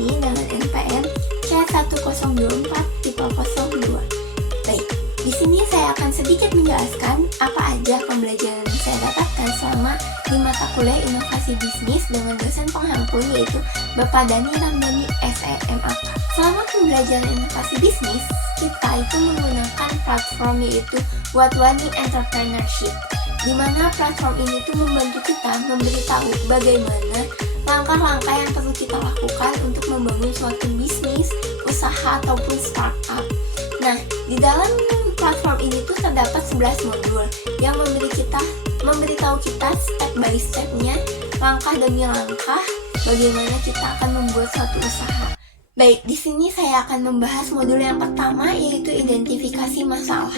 ini dengan NPM C1024-02. Baik, di sini saya akan sedikit menjelaskan apa aja pembelajaran yang saya dapatkan selama di mata kuliah Inovasi Bisnis dengan dosen penghampun yaitu Bapak Dani Ramdhani SEMAK. Selama pembelajaran inovasi bisnis, kita itu menggunakan platform yaitu Watwani Entrepreneurship, di mana platform ini tuh membantu kita memberitahu bagaimana langkah-langkah yang perlu kita lakukan untuk membangun suatu bisnis, usaha ataupun startup. Nah, di dalam platform ini tuh terdapat 11 modul yang memberitahu kita step by stepnya, langkah demi langkah, bagaimana kita akan membuat suatu usaha. Baik, di sini saya akan membahas modul yang pertama yaitu identifikasi masalah.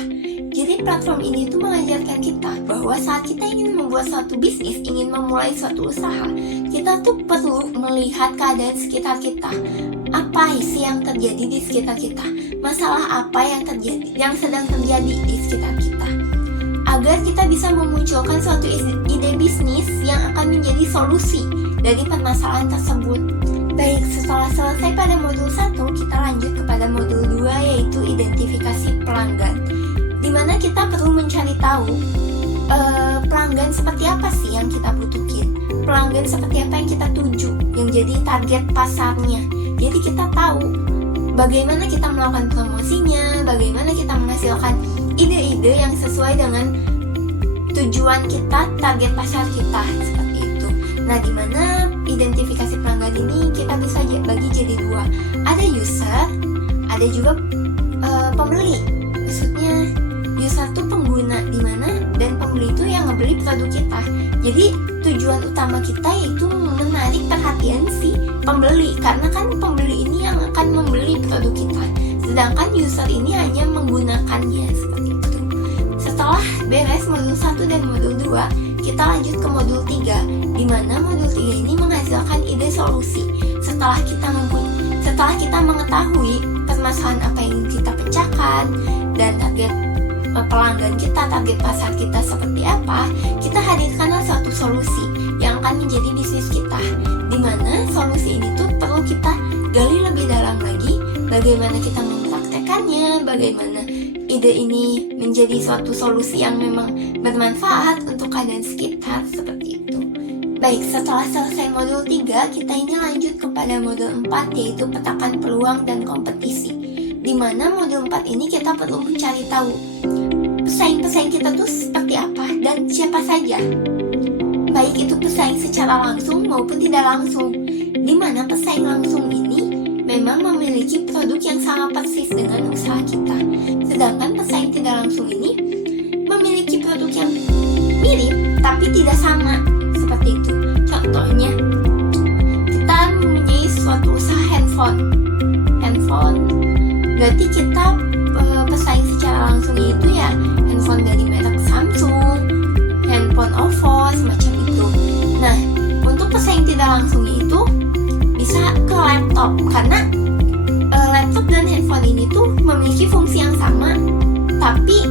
Jadi platform ini tuh mengajarkan kita bahwa saat kita ingin membuat suatu bisnis, ingin memulai suatu usaha, kita tuh perlu melihat keadaan sekitar kita. Apa sih yang terjadi di sekitar kita? Masalah apa yang sedang terjadi di sekitar kita? Agar kita bisa memunculkan suatu ide bisnis yang akan menjadi solusi dari permasalahan tersebut. Baik, setelah selesai pada modul 1, kita lanjut kepada modul 2 yaitu identifikasi pelanggan, di mana kita perlu mencari tahu pelanggan seperti apa sih yang kita butuhin, pelanggan seperti apa yang kita tuju, yang jadi target pasarnya. Jadi kita tahu bagaimana kita melakukan promosinya, bagaimana kita menghasilkan ide-ide yang sesuai dengan tujuan kita, target pasar kita, seperti itu. Nah, di mana identifikasi pelanggan ini kita bisa bagi jadi dua. Ada user, ada juga pembeli. Maksudnya user tuh pengguna di mana dan pembeli itu yang ngebeli produk kita. Jadi tujuan utama kita yaitu menarik perhatian si pembeli, karena kan pembeli ini yang akan membeli produk kita, sedangkan user ini hanya menggunakannya, seperti itu. Setelah beres modul 1 dan modul 2, kita lanjut ke modul 3, di mana modul 3 ini menghasilkan ide solusi. Setelah kita mengetahui permasalahan apa yang kita pecahkan dan target pelanggan kita, target pasar kita seperti apa, kita hadirkanlah suatu solusi yang akan menjadi bisnis kita, di mana solusi ini tuh perlu kita gali lebih dalam lagi, bagaimana kita mempraktekannya, bagaimana ide ini menjadi suatu solusi yang memang bermanfaat untuk keadaan sekitar, seperti itu. Baik, setelah selesai modul 3, kita ini lanjut kepada modul 4 yaitu petakan peluang dan kompetisi, di mana modul 4 ini kita perlu mencari tahu pesaing-pesaing kita tuh seperti apa dan siapa saja, baik itu pesaing secara langsung maupun tidak langsung, di mana pesaing langsung ini memang memiliki produk yang sama persis dengan usaha kita, sedangkan pesaing tidak langsung ini memiliki produk yang mirip tapi tidak sama, seperti itu. Contohnya, kita mempunyai suatu usaha handphone, berarti kita pesaing secara langsung itu ya handphone dari merek Samsung, handphone OVO, semacam itu. Nah, untuk pesaing tidak langsung itu bisa ke laptop, karena laptop dan handphone ini tuh memiliki fungsi yang sama, tapi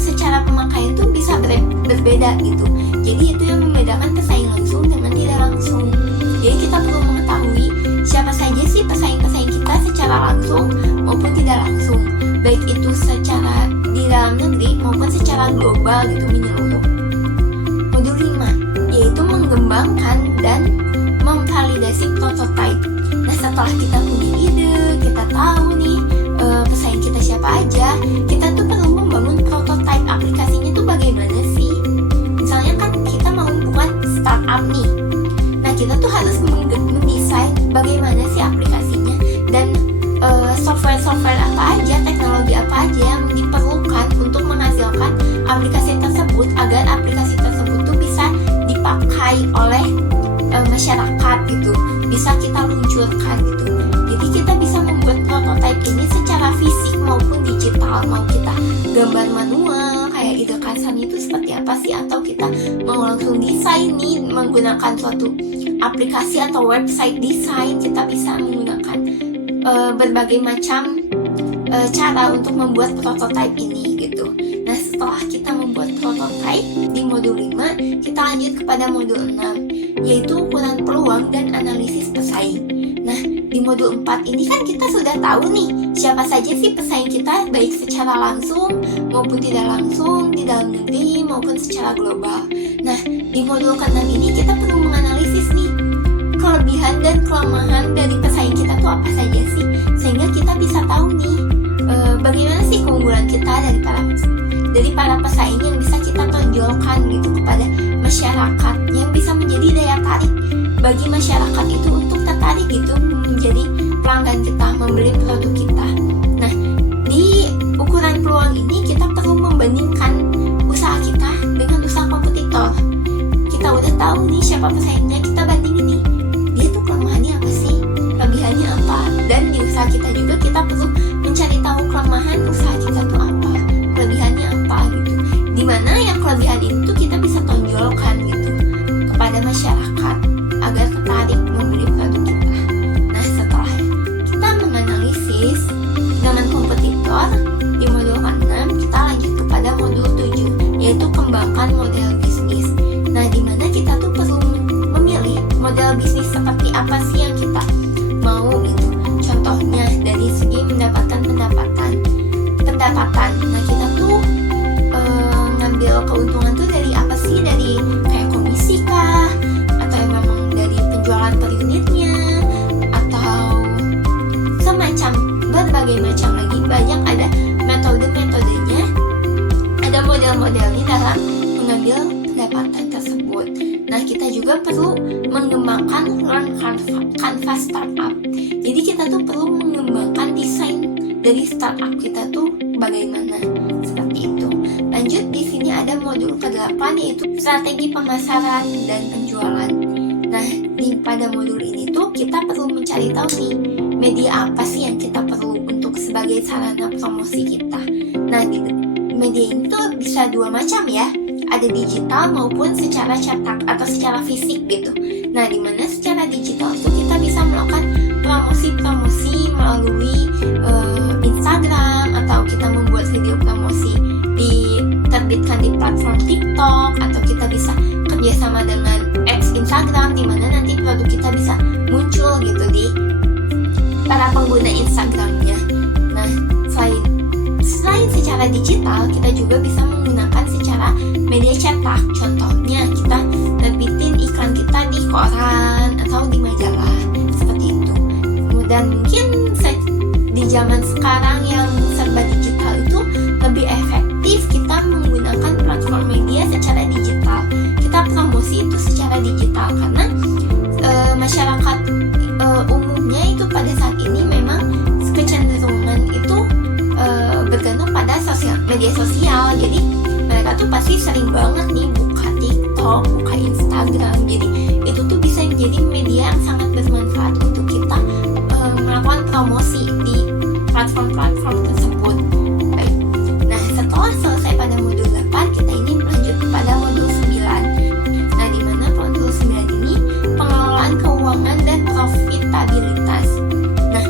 secara pemakaian tuh bisa berbeda gitu. Jadi itu yang membedakan pesaing langsung dengan tidak langsung. Jadi kita perlu mengetahui siapa saja sih pesaing-pesaing kita secara langsung maupun tidak langsung, baik itu secara di dalam negeri maupun secara global gitu, menyeluruh. Modul 5 yaitu mengembangkan dan memvalidasi prototype. Nah, setelah kita punya ide, kita tahu nih pesaing kita siapa aja, kita tuh perlu membangun prototype aplikasinya tuh bagaimana sih. Misalnya kan kita mau buat startup nih, nah kita tuh harus mendesain bagaimana sih aplikasinya dan software apa aja, teknologi apa aja yang diperlukan untuk menghasilkan aplikasi tersebut agar aplikasi tersebut tuh bisa dipakai oleh masyarakat gitu, bisa kita luncurkan gitu. Jadi kita bisa membuat prototipe ini secara fisik maupun digital, mau kita gambar manual kayak ide kasarnya itu seperti apa sih, atau kita mau langsung desain nih menggunakan suatu aplikasi atau website desain, kita bisa menggunakan berbagai macam cara untuk membuat prototipe ini gitu. Nah, setelah kita membuat prototipe di modul 5, kita lanjut kepada modul 6 yaitu ukuran peluang dan analisis pesaing. Nah, di di modul 4 ini kan kita sudah tahu nih siapa saja sih pesaing kita, baik secara langsung maupun tidak langsung, di dalam negeri maupun secara global. Nah, di modul ke-6 ini kita perlu menganalisis nih kelebihan dan kelemahan dari pesaing kita tuh apa saja sih, sehingga kita bisa tahu nih bagaimana sih keunggulan kita dari para pesaing yang bisa kita tonjolkan gitu kepada masyarakat, yang bisa menjadi daya tarik bagi masyarakat itu untuk tertarik gitu menjadi pelanggan kita, membeli produk kita. Nah, di ukuran peluang ini kita perlu membandingkan usaha kita dengan usaha kompetitor. Kita udah tahu nih siapa pesaingnya, kita bandingin nih, dia tuh kelemahannya apa sih, kelebihannya apa. Dan di usaha kita juga kita perlu mencari tahu kelemahan usaha kita tuh apa, kelebihannya apa gitu. Dimana yang kelebihan itu kita bisa tonjolkan gitu kepada masyarakat agar tertarik membeli produk kita. Nah, setelah kita menganalisis dengan kompetitor di modul 6, kita lanjut kepada modul 7, yaitu kembangkan model bisnis. Nah, dimana kita tuh perlu memilih model bisnis seperti apa sih yang kita mau gitu. Contohnya dari segi mendapatkan pendapatan. Nah, kita tuh ngambil keuntungan tuh dari apa sih? Dari kayak komisi kah? Atau memang dari penjualan per unitnya? Atau semacam berbagai macam lagi, banyak ada metode-metodenya, ada model-modelnya dalam mengambil pendapatan tersebut. Nah, kita juga perlu mengembangkan Learn Canva Startup. Jadi kita tuh perlu mengembangkan desain dari startup kita tuh bagaimana, seperti itu. Lanjut, di sini ada modul ke-8, yaitu strategi pemasaran dan penjualan. Nah, pada modul ini tuh kita perlu mencari tahu nih media apa sih yang kita perlu untuk sebagai sarana promosi kita. Nah, media ini tuh bisa dua macam ya, ada digital maupun secara cetak atau secara fisik gitu. Nah, dimana secara digital itu kita bisa melakukan promosi melalui Instagram, atau kita membuat video promosi diterbitkan di platform TikTok, atau kita bisa kerjasama dengan Instagram, dimana nanti produk kita bisa muncul gitu di para pengguna Instagramnya. Nah, selain secara digital, kita juga bisa menggunakan secara media cetak. Contohnya kita terbitin iklan kita di koran atau di majalah, seperti itu. Dan mungkin di zaman sekarang yang serba digital itu lebih efektif kita menggunakan platform media secara digital. Kita promosi itu secara digital karena masyarakat umumnya itu pada saat ini memang kecenderungan itu bergantung pada media sosial. Jadi mereka tuh pasti sering banget nih buka TikTok, buka Instagram. Jadi itu tuh bisa menjadi media yang sangat bermanfaat untuk kita melakukan promosi di platform-platform tersebut. Baik. Nah, setelah selesai pada modul 8, kita ini lanjut kepada modul 9. Nah, di mana modul 9 ini pengelolaan keuangan dan profitabilitas. Nah,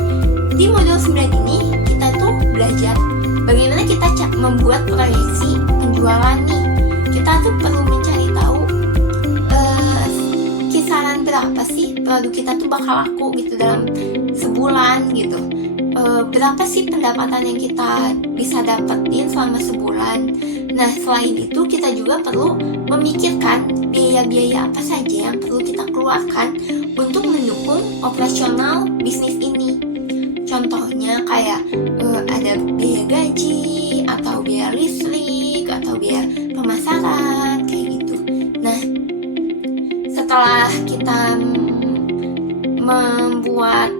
di modul 9 ini kita tuh belajar bagaimana kita membuat proyeksi penjualan nih. Kita tuh perlu mencari tahu kisaran berapa sih produk kita tuh bakal laku gitu dalam sebulan gitu. Berapa sih pendapatan yang kita bisa dapetin selama sebulan. Nah, selain itu kita juga perlu memikirkan biaya-biaya apa saja yang perlu kita keluarkan untuk mendukung operasional bisnis ini. Contohnya kayak ada biaya gaji, atau biaya listrik, atau biaya pemasaran, kayak gitu. Nah, setelah kita membuat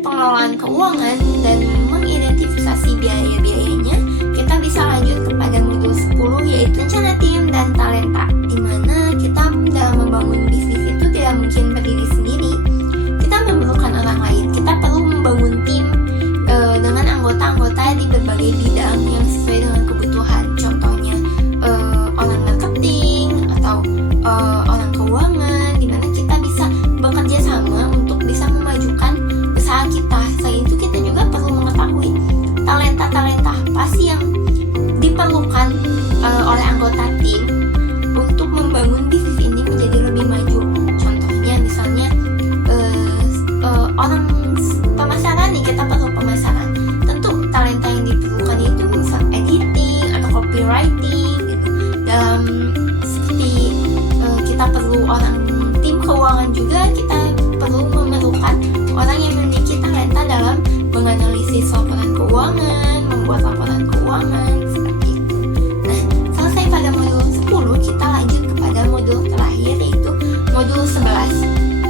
pengelolaan keuangan dan mengidentifikasi biaya-biayanya, kita bisa lanjut kepada modul 10, yaitu rencana tim dan talenta, di mana kita dalam membangun bisnis itu tidak mungkin berdiri sendiri. Kita memerlukan orang lain. Kita perlu membangun tim dengan anggota-anggota di berbagai bidang yang sesuai dengan kebutuhan. Contohnya orang marketing atau orang keuangan, di mana kita bisa bekerja sama untuk bisa memajukan usaha kita. Selain itu kita juga perlu mengetahui talenta-talenta apa sih yang diperlukan oleh anggota tim seperti kita perlu orang tim keuangan juga, kita perlu memerlukan orang yang memiliki talenta dalam menganalisis laporan keuangan, membuat laporan keuangan seperti itu. Nah, selesai pada modul 10, kita lanjut kepada modul terakhir, yaitu modul 11.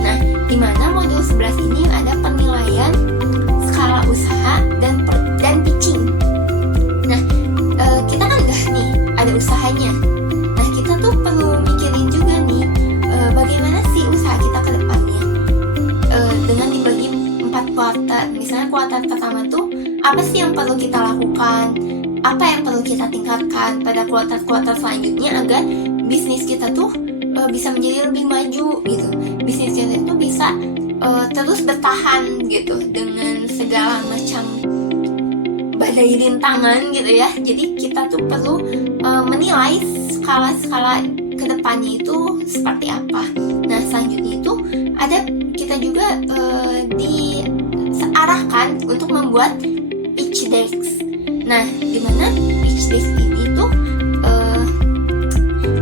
Nah, di mana modul 11 ini ada penilaian skala usaha dan pitching. Nah, kita kan udah nih ada usahanya. Nah, kita tuh perlu mikirin juga nih bagaimana sih usaha kita ke depannya. Dengan dibagi 4 kuartal. Misalnya kuartal pertama tuh apa sih yang perlu kita lakukan? Apa yang perlu kita tingkatkan pada kuartal-kuartal selanjutnya agar bisnis kita tuh bisa menjadi lebih maju gitu. Bisnis kita itu bisa terus bertahan gitu dengan segala macam badai rintangan gitu ya. Jadi kita tuh perlu menilai skala-skala kedepannya itu seperti apa. Nah, selanjutnya itu ada kita juga diarahkan untuk membuat pitch decks. Nah, dimana pitch decks ini tuh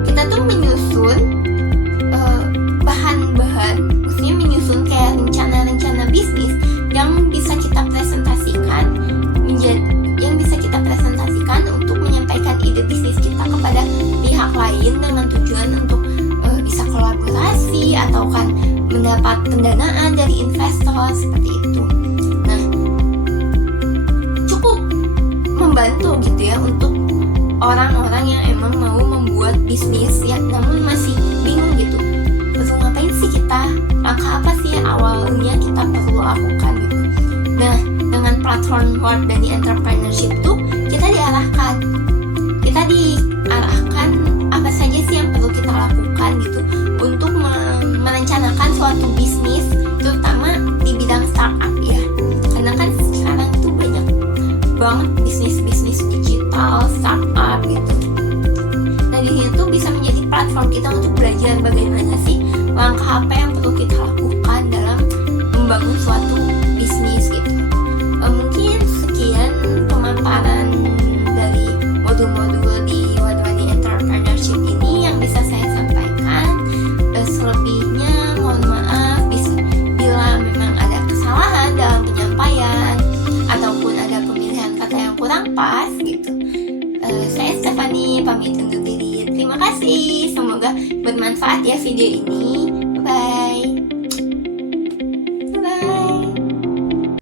kita tuh menyusun bahan-bahan, maksudnya menyusun kayak rencana-rencana bisnis yang bisa kita presentasikan untuk menyampaikan ide bisnis kita kepada pihak lain dengan tujuan untuk bisa kolaborasi atau kan mendapat pendanaan dari investor seperti itu. Nah, cukup membantu gitu ya untuk orang-orang yang emang mau membuat bisnis ya, namun masih bingung gitu. Perlu ngapain sih kita? Langkah apa sih yang awalnya kita perlu lakukan gitu. Nah, dengan platform World Dani Entrepreneurship tuh kita diarahkan apa saja sih yang perlu kita lakukan gitu untuk merencanakan suatu bisnis, terutama di bidang startup ya. Karena kan sekarang tuh banyak banget bisnis digital startup gitu. Nah, di sini tuh bisa menjadi platform kita untuk belajar bagaimana sih langkah apa yang perlu kita lakukan dalam membangun suatu bisnis gitu. Mungkin sekian pemaparan dari modul-modul di World Dani Entrepreneurship ini yang bisa saya sampaikan. Selebihnya mohon maaf bila memang ada kesalahan dalam penyampaian ataupun ada pemilihan kata yang kurang pas gitu. Saya Stephanie pamit undur diri. Terima kasih, semoga bermanfaat ya video ini.